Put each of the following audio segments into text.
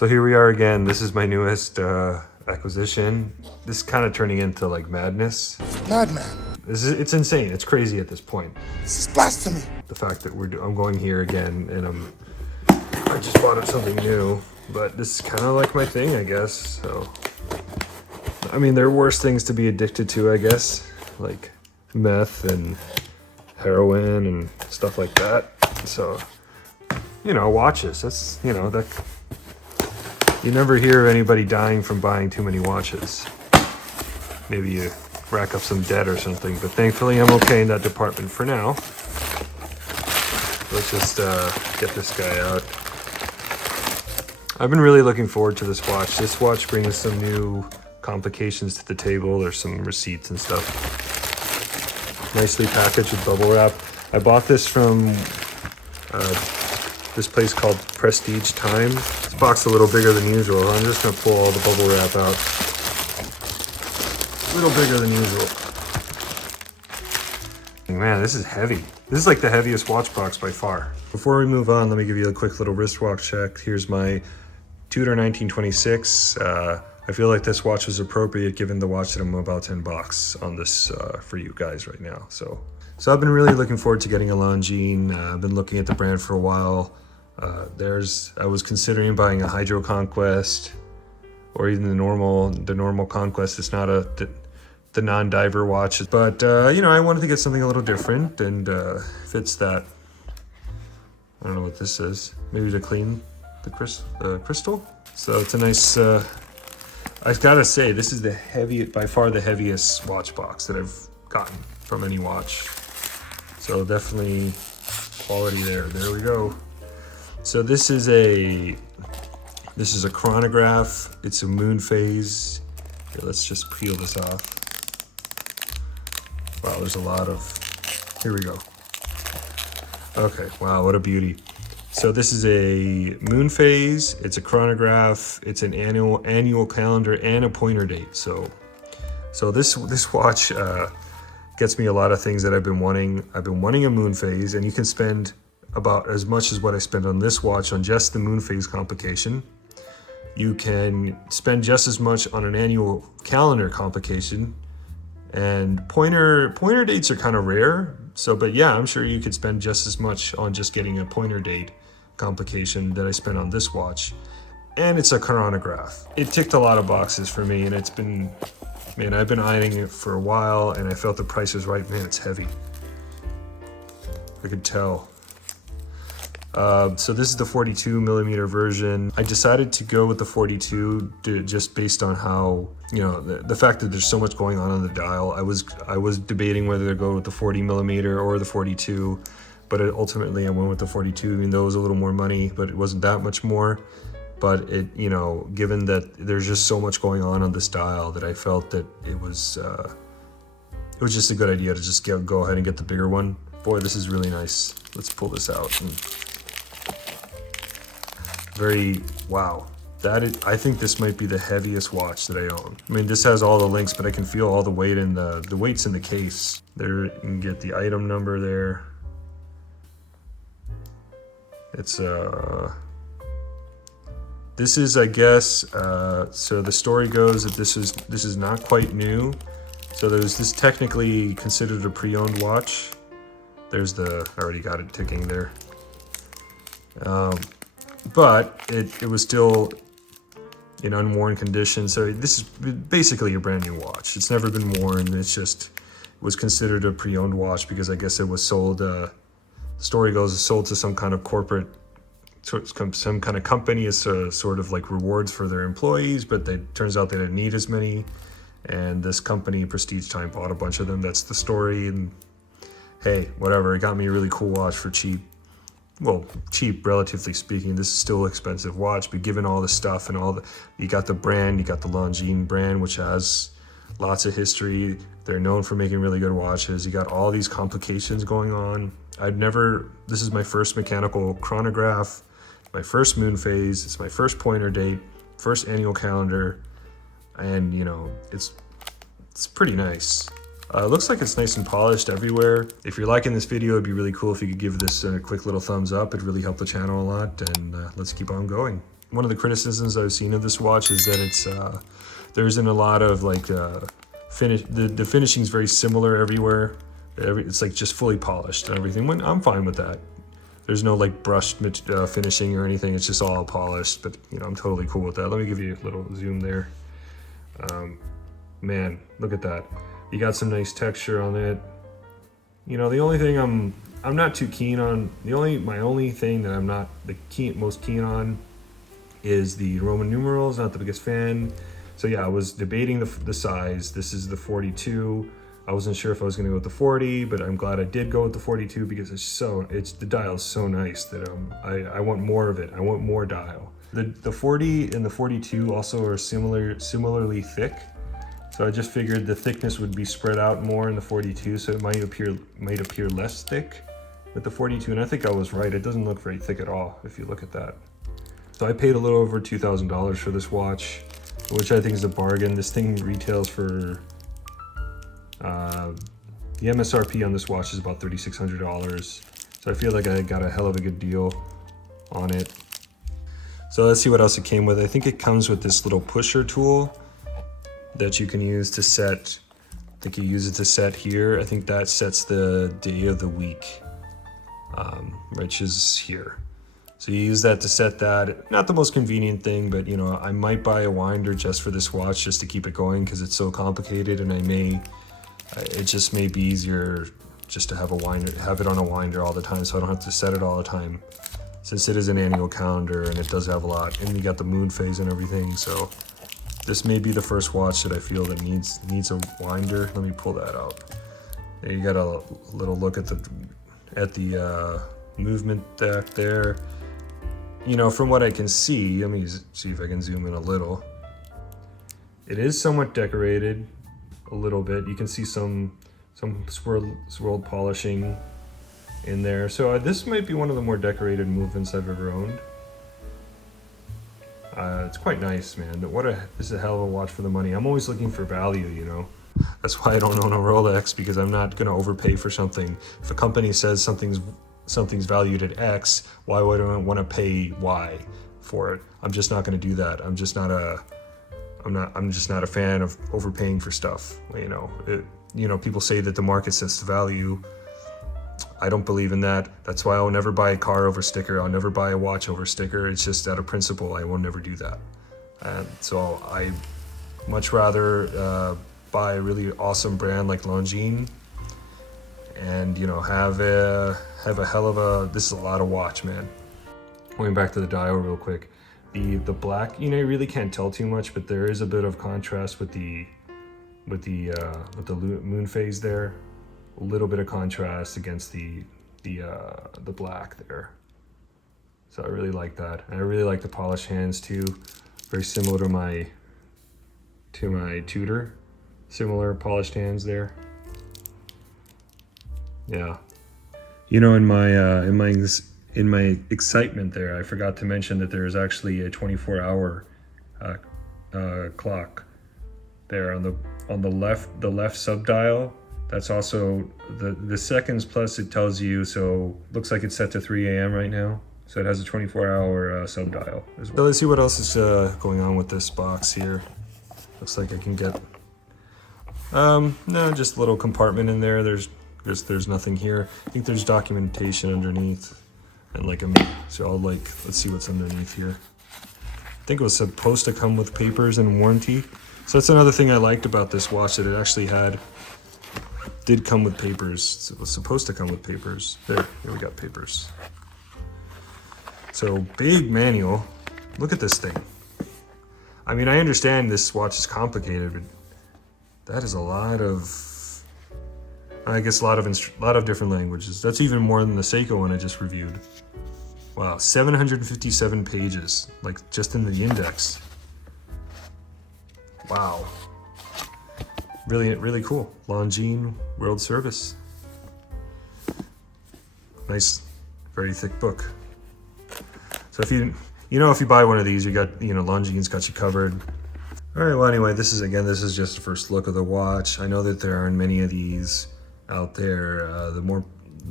So here we are again. This is my newest acquisition. This is kind of turning into like madness. Madman. It's insane. It's crazy at this point. This is blasphemy. The fact that I'm going here again and I just bought something new, but this is kind of like my thing, I guess. So, I mean, there are worse things to be addicted to, I guess, like meth and heroin and stuff like that. So, you know, watches. That's, you know, that you never hear of anybody dying from buying too many watches. Maybe you rack up some debt or something, but thankfully I'm okay in that department for now. Let's just get this guy out. I've been really looking forward to this watch. This watch brings some new complications to the table. There's some receipts and stuff. Nicely packaged with bubble wrap. I bought this from this place called Prestige Time. This box is a little bigger than usual. I'm just gonna pull all the bubble wrap out. A little bigger than usual. Man, this is heavy. This is like the heaviest watch box by far. Before we move on, let me give you a quick little wristwatch check. Here's my Tudor 1926. I feel like this watch was appropriate given the watch that I'm about to unbox on this for you guys right now. So I've been really looking forward to getting a Longines. I've been looking at the brand for a while. I was considering buying a Hydro Conquest or even the normal Conquest. It's not the non-diver watch, but you know, I wanted to get something a little different and fits that. I don't know what this is. Maybe to clean the crystal. So it's a nice. I've got to say, this is by far the heaviest watch box that I've gotten from any watch. So definitely quality there. There we go. So this is a chronograph. It's a moon phase. Here, let's just peel this off. Wow, there's a lot of. Here we go. Okay, wow, what a beauty. So this is a moon phase, it's a chronograph, it's an annual calendar and a pointer date. So this watch gets me a lot of things that I've been wanting. I've been wanting a moon phase, and you can spend about as much as what I spent on this watch on just the moon phase complication. You can spend just as much on an annual calendar complication, and pointer dates are kind of rare. So, but yeah, I'm sure you could spend just as much on just getting a pointer date complication that I spent on this watch. And it's a chronograph. It ticked a lot of boxes for me, and it's been, man, I've been eyeing it for a while, and I felt the price was right. Man, it's heavy. I could tell. So this is the 42 millimeter version. I decided to go with the 42 just based on how, you know, the fact that there's so much going on the dial. I was debating whether to go with the 40 millimeter or the 42, but ultimately I went with the 42, even though it was a little more money, but it wasn't that much more. But it, you know, given that there's just so much going on this dial, that I felt that it was just a good idea to just go ahead and get the bigger one. Boy, this is really nice. Let's pull this out. Wow. I think this might be the heaviest watch that I own. I mean, this has all the links, but I can feel all the weight in the weight's in the case. There, you can get the item number there. It's this is, I guess, so the story goes that this is not quite new. So this is technically considered a pre-owned watch. There's I already got it ticking there. But it was still in unworn condition. So this is basically a brand new watch. It's never been worn. It was considered a pre-owned watch because I guess it was sold, the story goes, it's sold to some kind of corporate, some kind of company as sort of like rewards for their employees, but turns out they didn't need as many. And this company, Prestige Time, bought a bunch of them. That's the story. And hey, whatever, it got me a really cool watch for cheap. Well, cheap, relatively speaking. This is still an expensive watch, but given all the stuff and you got the brand, you got the Longines brand, which has lots of history. They're known for making really good watches. You got all these complications going on. This is my first mechanical chronograph, my first moon phase, it's my first pointer date, first annual calendar, and you know, it's pretty nice. Looks like it's nice and polished everywhere. If you're liking this video, it'd be really cool if you could give this a quick little thumbs up. It'd really help the channel a lot, and let's keep on going. one of the criticisms I've seen of this watch is that it's there isn't a lot of like finish. The finishing is very similar everywhere. It's like just fully polished and everything. I'm fine with that. There's no like brushed finishing or anything. It's just all polished. But you know, I'm totally cool with that. Let me give you a little zoom there. Man, look at that. You got some nice texture on it. You know, the only thing I'm not too keen on. My only thing that I'm not most keen on is the Roman numerals. Not the biggest fan. So yeah, I was debating the size. This is the 42. I wasn't sure if I was going to go with the 40, but I'm glad I did go with the 42 because the dial is so nice that I want more of it. I want more dial. The 40 and the 42 also are similarly thick. So I just figured the thickness would be spread out more in the 42, so it might appear less thick with the 42, and I think I was right. It doesn't look very thick at all if you look at that. So I paid a little over $2,000 for this watch, which I think is a bargain. This thing retails for the MSRP on this watch is about $3,600, so I feel like I got a hell of a good deal on it. So let's see what else it came with. I think it comes with this little pusher tool that you can use to set. I think you use it to set here. I think that sets the day of the week, which is here. So you use that to set that. Not the most convenient thing, but you know, I might buy a winder just for this watch just to keep it going because it's so complicated, and it just may be easier just to have it on a winder all the time, so I don't have to set it all the time. Since it is an annual calendar and it does have a lot, and you got the moon phase and everything, so this may be the first watch that I feel that needs a winder. Let me pull that out. There you got a little look at the movement back there. You know, from what I can see, let me see if I can zoom in a little. It is somewhat decorated a little bit. You can see some swirled polishing in there. So this might be one of the more decorated movements I've ever owned. It's quite nice, man. This is a hell of a watch for the money. I'm always looking for value, you know. That's why I don't own a Rolex, because I'm not going to overpay for something. If a company says something's valued at X, why would I want to pay Y for it? I'm just not going to do that. I'm just not a fan of overpaying for stuff. You know, people say that the market sets the value. I don't believe in that. That's why I'll never buy a car over sticker. I'll never buy a watch over sticker. It's just out of principle. I will never do that. And so I much rather buy a really awesome brand like Longines and, you know, have a hell of a, this is a lot of watch, man. Going back to the dial real quick. The black, you know, you really can't tell too much, but there is a bit of contrast with the moon phase there. A little bit of contrast against the black there. So I really like that. And I really like the polished hands too. Very similar to my Tudor. Similar polished hands there. Yeah. You know, in my excitement there, I forgot to mention that there is actually a 24-hour clock there on the left subdial. That's also the seconds plus it tells you, so looks like it's set to 3 a.m. right now. So it has a 24-hour subdial as well. So let's see what else is going on with this box here. Looks like I can get, no, just a little compartment in there. There's nothing here. I think there's documentation underneath. And let's see what's underneath here. I think it was supposed to come with papers and warranty. So that's another thing I liked about this watch, that it actually did come with papers. It was supposed to come with papers. Here we got papers. So big manual. Look at this thing. I mean, I understand this watch is complicated, but that is a lot of, I guess, a lot of different languages. That's even more than the Seiko one I just reviewed. Wow, 757 pages, like just in the index. Wow. Really, really cool. Longines World Service. Nice, very thick book. So if you buy one of these, you got, Longines got you covered. All right, well, anyway, this is just a first look of the watch. I know that there aren't many of these out there.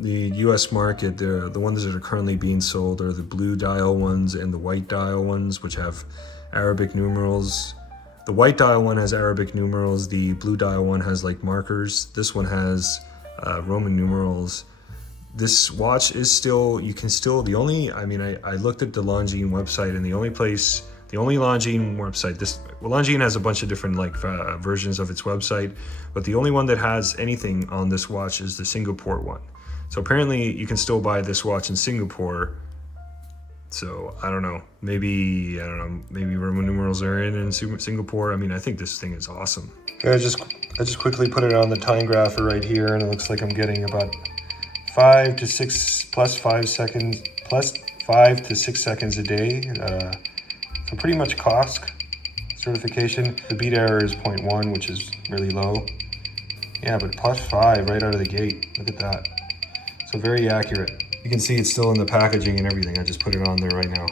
the US market, the ones that are currently being sold are the blue dial ones and the white dial ones, which have Arabic numerals. The white dial one has Arabic numerals, the blue dial one has like markers. This one has Roman numerals. This watch is still, you can still, I looked at the Longines website, and the only Longines website, Longines has a bunch of different versions of its website, but the only one that has anything on this watch is the Singapore one. So apparently you can still buy this watch in Singapore. So I don't know, maybe Roman numerals are in Singapore. I mean, I think this thing is awesome. Okay, I just quickly put it on the Timegrapher right here, and it looks like I'm getting about 5 to 6 seconds a day. So pretty much COSC certification. The beat error is 0.1, which is really low. Yeah, but +5 right out of the gate. Look at that. So very accurate. You can see it's still in the packaging and everything. I just put it on there right now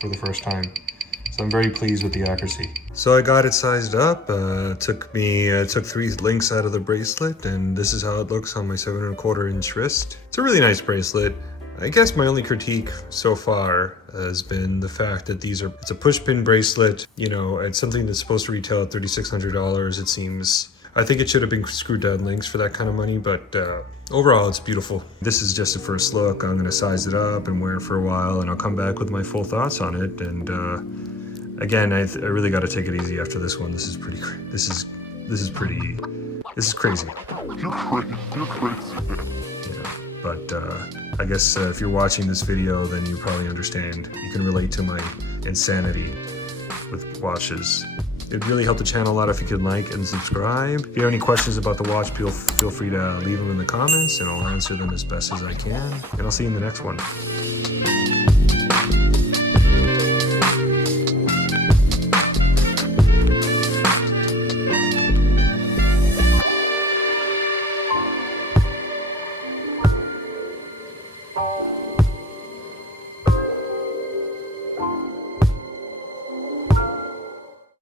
for the first time. So I'm very pleased with the accuracy. So I got it sized up. Took 3 links out of the bracelet, and this is how it looks on my 7¼ inch wrist. It's a really nice bracelet. I guess my only critique so far has been the fact that it's a push pin bracelet. You know, it's something that's supposed to retail at $3,600. It seems, I think it should have been screwed down links for that kind of money, but overall it's beautiful. This is just a first look. I'm gonna size it up and wear it for a while, and I'll come back with my full thoughts on it. And again, I really got to take it easy after this one. This is crazy. You're crazy, man. Yeah, but I guess if you're watching this video, then you probably understand. You can relate to my insanity with watches. It'd really help the channel a lot if you could like and subscribe. If you have any questions about the watch, feel free to leave them in the comments, and I'll answer them as best as I can. And I'll see you in the next one.